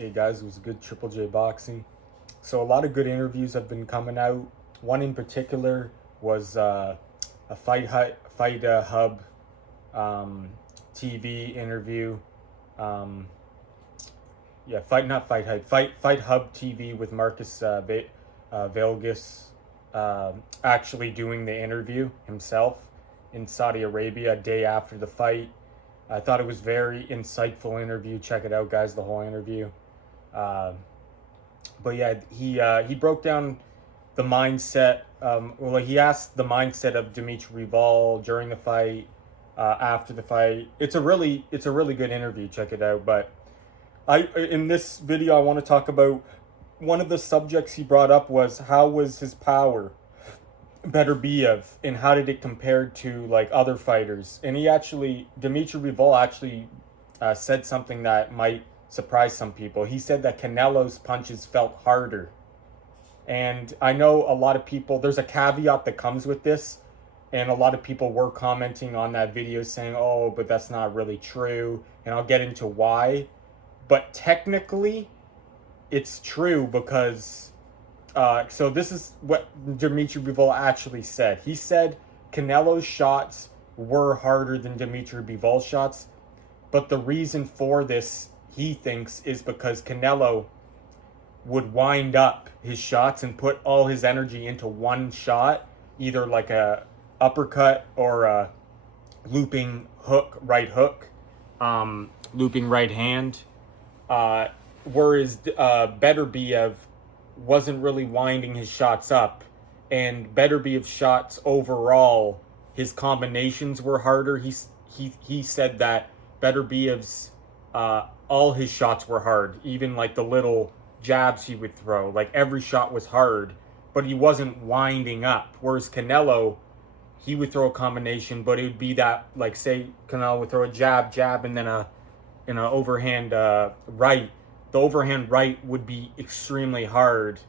Hey guys, it was a good Triple J boxing. So a lot of good interviews have been coming out. One in particular was a Fight Hub TV interview. Um, yeah, Fight Hub TV with Marcus Velgas actually doing the interview himself in Saudi Arabia a day after the fight. I thought it was very insightful interview. Check it out, guys. The whole interview. Uh, but yeah, he broke down the mindset. He asked the mindset of Dmitry Bivol during the fight, after the fight. It's a really good interview. Check it out. But in this video, I want to talk about one of the subjects he brought up was how was his power, Beterbiev, and how did it compare to like other fighters? And Dmitry Bivol actually said something that might surprise some people. He said that Canelo's punches felt harder. And I know a lot of people, there's a caveat that comes with this, and a lot of people were commenting on that video saying, oh, but that's not really true. And I'll get into why. But technically, it's true because so this is what Dmitry Bivol actually said. He said Canelo's shots were harder than Dmitry Bivol's shots, but the reason for this, he thinks, is because Canelo would wind up his shots and put all his energy into one shot, either like a uppercut or a looping right hook, looping right hand. Whereas Beterbiev wasn't really winding his shots up, and Beterbiev's shots overall, his combinations were harder. He said that Beterbiev's all his shots were hard, even like the little jabs he would throw. Like every shot was hard, but he wasn't winding up. Whereas Canelo, he would throw a combination, but it would be that, like, say Canelo would throw a jab, and then an overhand right. The overhand right would be extremely hard,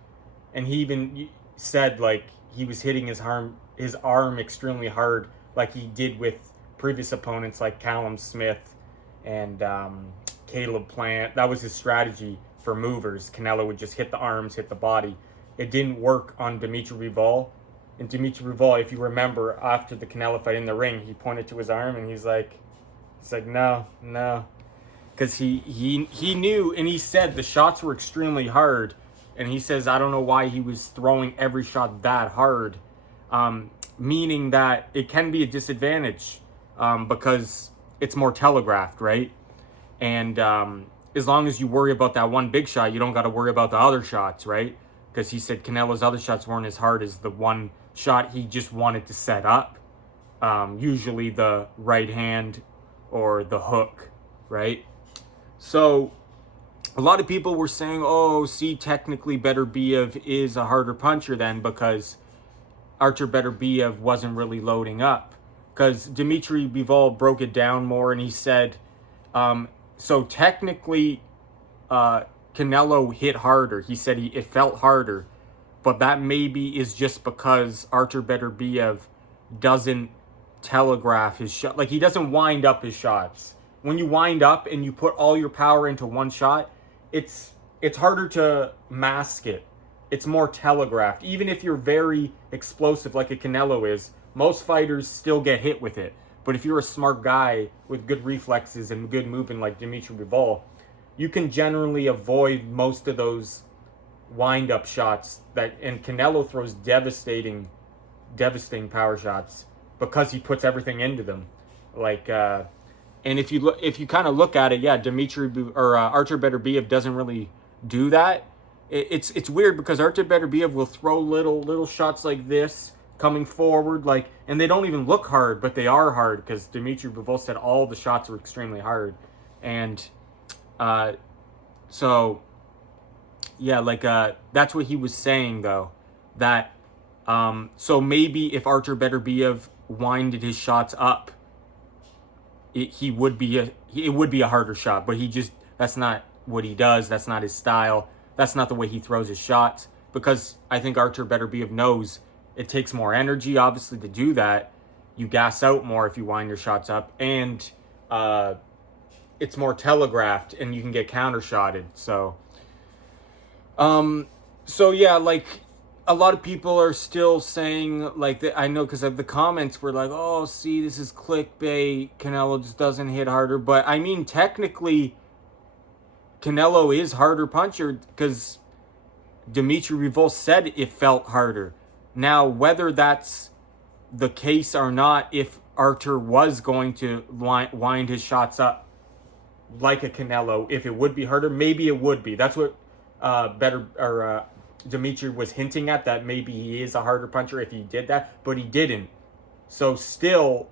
and he even said like he was hitting his arm extremely hard, like he did with previous opponents like Callum Smith and Caleb Plant. That was his strategy for movers. Canelo would just hit the arms, hit the body. It didn't work on Dmitry Bivol. And Dmitry Bivol, if you remember, after the Canelo fight in the ring, he pointed to his arm and he's like, no. Because he knew, and he said the shots were extremely hard. And he says, I don't know why he was throwing every shot that hard. Meaning that it can be a disadvantage because it's more telegraphed, right? And as long as you worry about that one big shot, you don't got to worry about the other shots, right? Because he said Canelo's other shots weren't as hard as the one shot he just wanted to set up. Usually the right hand or the hook, right? So a lot of people were saying, oh, see, technically Beterbiev is a harder puncher then because Artur Beterbiev wasn't really loading up. Because Dmitry Bivol broke it down more and he said, so technically Canelo hit harder. He said it felt harder, but that maybe is just because Artur Beterbiev doesn't telegraph his shot. Like, he doesn't wind up his shots. When you wind up and you put all your power into one shot, it's harder to mask it. It's more telegraphed. Even if you're very explosive like a Canelo is, most fighters still get hit with it. But if you're a smart guy with good reflexes and good movement like Dmitry Bivol, you can generally avoid most of those wind-up shots. And Canelo throws devastating power shots because he puts everything into them. And if you kind of look at it, yeah, Artur Beterbiev doesn't really do that. It's weird because Artur Beterbiev will throw little shots like this coming forward, and they don't even look hard, but they are hard because Dmitry Bivol said all the shots were extremely hard. And so yeah, that's what he was saying though, that so maybe if Artur Beterbiev winded his shots up, it would be a harder shot, but that's not what he does. That's not his style. That's not the way he throws his shots, because I think Artur Beterbiev knows it takes more energy, obviously, to do that. You gas out more if you wind your shots up, and it's more telegraphed and you can get countershotted. So yeah, like a lot of people are still saying like I know because of the comments were like, oh, see, this is clickbait. Canelo just doesn't hit harder, but I mean technically, Canelo is harder puncher because Dmitry Bivol said it felt harder. Now, whether that's the case or not, if Artur was going to wind his shots up like a Canelo, if it would be harder, maybe it would be. That's what Dmitry was hinting at, that maybe he is a harder puncher if he did that, but he didn't. So still,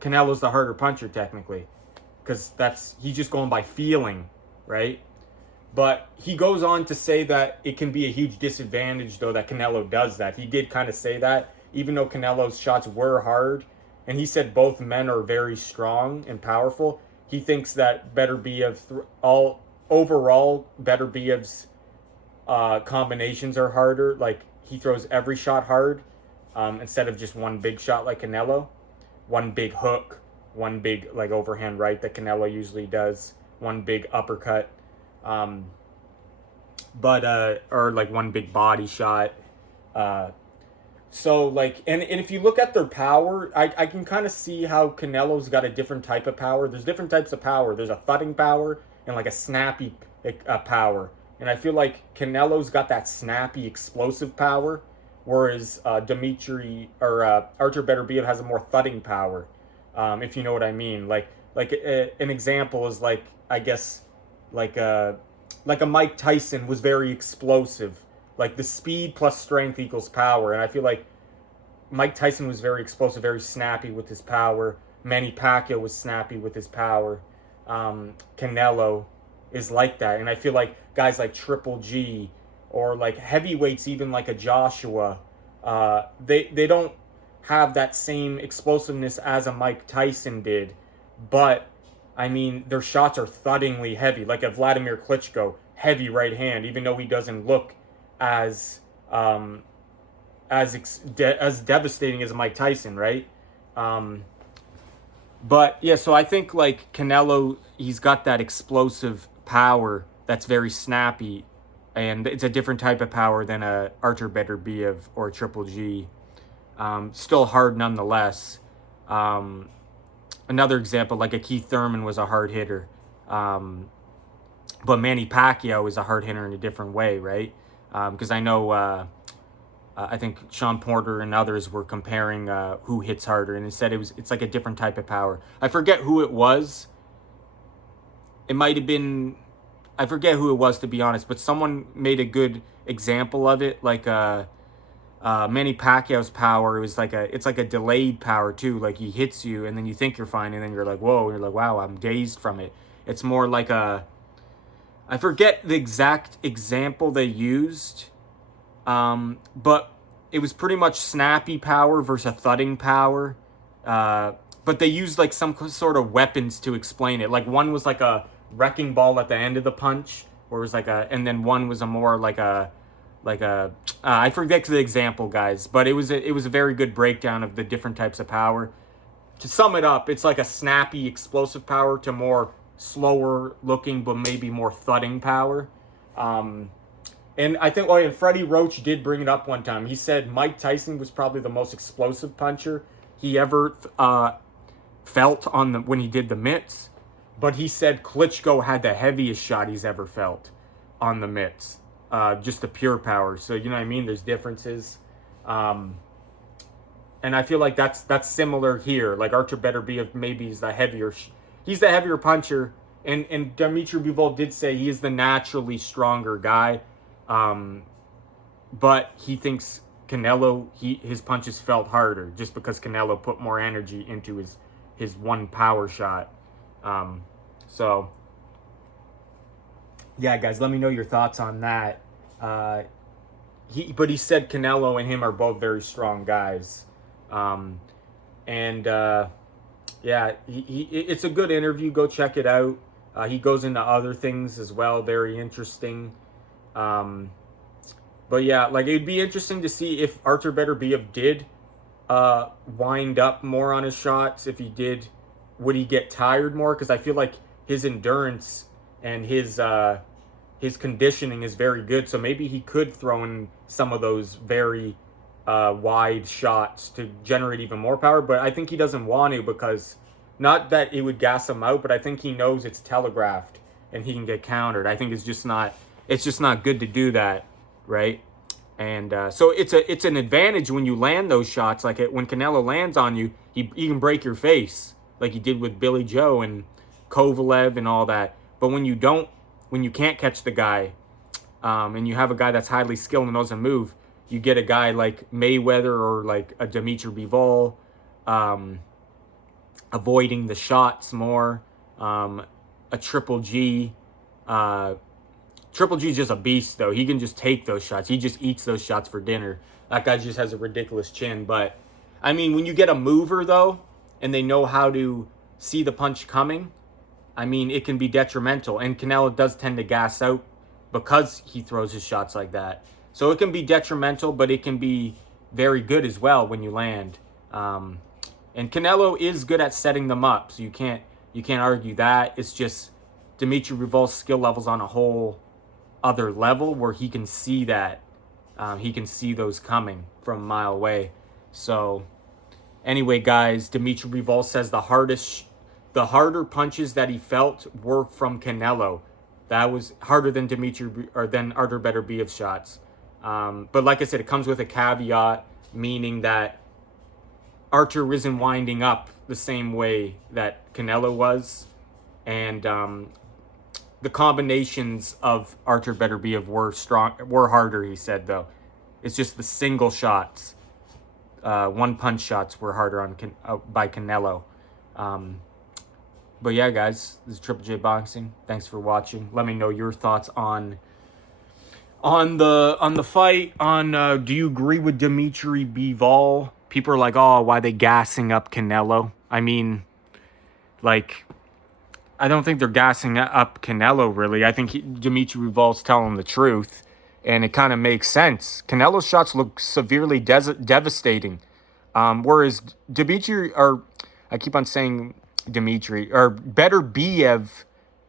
Canelo's the harder puncher technically, because he's just going by feeling, right? But he goes on to say that it can be a huge disadvantage, though, that Canelo does that. He did kind of say that, even though Canelo's shots were hard, and he said both men are very strong and powerful. He thinks that Beterbiev, overall, Beterbiev's combinations are harder. Like, he throws every shot hard instead of just one big shot like Canelo. One big hook, one big, like, overhand right that Canelo usually does, one big uppercut. Or like one big body shot. So like, and if you look at their power, I can kind of see how Canelo's got a different type of power. There's different types of power. There's a thudding power and like a snappy power. And I feel like Canelo's got that snappy, explosive power, whereas Artur Beterbiev has a more thudding power. If you know what I mean. Like an example is like, I guess, like a Mike Tyson was very explosive. Like the speed plus strength equals power. And I feel like Mike Tyson was very explosive, very snappy with his power. Manny Pacquiao was snappy with his power. Canelo is like that. And I feel like guys like Triple G or like heavyweights, even like a Joshua, they don't have that same explosiveness as a Mike Tyson did. But, I mean, their shots are thuddingly heavy. Like a Vladimir Klitschko, heavy right hand, even though he doesn't look as devastating as Mike Tyson, right? But yeah, so I think like Canelo, he's got that explosive power that's very snappy, and it's a different type of power than a Artur Beterbiev or a Triple G. Still hard nonetheless. Another example, like a Keith Thurman was a hard hitter, but Manny Pacquiao is a hard hitter in a different way, right? Because I know, I think Sean Porter and others were comparing who hits harder, and it said it's like a different type of power. I forget who it was. It might have been, I forget who it was, to be honest, but someone made a good example of it. Like Manny Pacquiao's power, it's like a delayed power too. Like he hits you, and then you think you're fine, and then you're like, whoa, and you're like, wow, I'm dazed from it. It's more like I forget the exact example they used, but it was pretty much snappy power versus a thudding power. But they used like some sort of weapons to explain it. Like one was like a wrecking ball at the end of the punch, or it was like and then one was a more like a I forget the example, guys, but it was a very good breakdown of the different types of power. To sum it up, it's like a snappy, explosive power to more slower looking, but maybe more thudding power. And I think, and Freddie Roach did bring it up one time. He said Mike Tyson was probably the most explosive puncher he ever felt when he did the mitts. But he said Klitschko had the heaviest shot he's ever felt on the mitts. Just the pure power. So, you know what I mean? There's differences. And I feel like that's similar here. Like Artur Beterbiev maybe is the heavier... He's the heavier puncher. And Dmitry Bivol did say he is the naturally stronger guy. But he thinks Canelo, his punches felt harder just because Canelo put more energy into his one power shot. So, yeah, guys, let me know your thoughts on that. But he said Canelo and him are both very strong guys. Yeah, it's a good interview. Go check it out. He goes into other things as well. Very interesting. But yeah, like it'd be interesting to see if Artur Beterbiev did wind up more on his shots. If he did, would he get tired more? Because I feel like his endurance and his conditioning is very good. So maybe he could throw in some of those very wide shots to generate even more power. But I think he doesn't want to, because not that it would gas him out, but I think he knows it's telegraphed and he can get countered. I think it's just not good to do that, right? And so it's an advantage when you land those shots. Like when Canelo lands on you, he can break your face, like he did with Billy Joe and Kovalev and all that. But when you can't catch the guy, and you have a guy that's highly skilled and knows a move, you get a guy like Mayweather or like a Dmitry Bivol, avoiding the shots more. A Triple G. Triple G's just a beast, though. He can just take those shots. He just eats those shots for dinner. That guy just has a ridiculous chin. But, I mean, when you get a mover, though, and they know how to see the punch coming, I mean, it can be detrimental. And Canelo does tend to gas out because he throws his shots like that. So it can be detrimental, but it can be very good as well when you land. And Canelo is good at setting them up, so you can't argue that. It's just Dmitry Bivol's skill level's on a whole other level where he can see that. He can see those coming from a mile away. So anyway, guys, Dmitry Bivol says the harder punches that he felt were from Canelo. That was harder than than Artur Beterbiev's shots. But like I said, it comes with a caveat, meaning that Artur isn't winding up the same way that Canelo was. And the combinations of Artur Beterbiev were harder, he said, though. It's just the single shots, one-punch shots were harder by Canelo. But yeah, guys, this is Triple J Boxing. Thanks for watching. Let me know your thoughts on the fight. Do you agree with Dmitry Bivol? People are like, oh, why are they gassing up Canelo? I mean, like, I don't think they're gassing up Canelo, really. I think Dmitry Bivol's telling the truth, and it kind of makes sense. Canelo's shots look severely devastating, whereas I keep on saying Dmitry, or Beterbiev,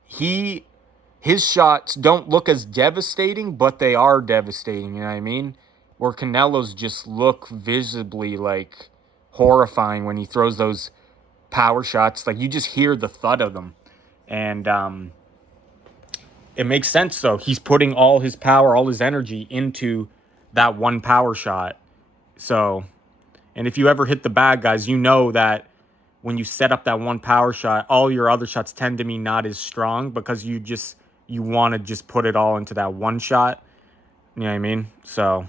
his shots don't look as devastating, but they are devastating, you know what I mean? Where Canelo's just look visibly, like, horrifying when he throws those power shots. Like, you just hear the thud of them. And it makes sense, though. He's putting all his power, all his energy into that one power shot. So, and if you ever hit the bag, guys, you know that when you set up that one power shot, all your other shots tend to be not as strong because you want to just put it all into that one shot. You know what I mean? So,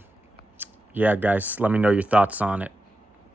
yeah, guys, let me know your thoughts on it.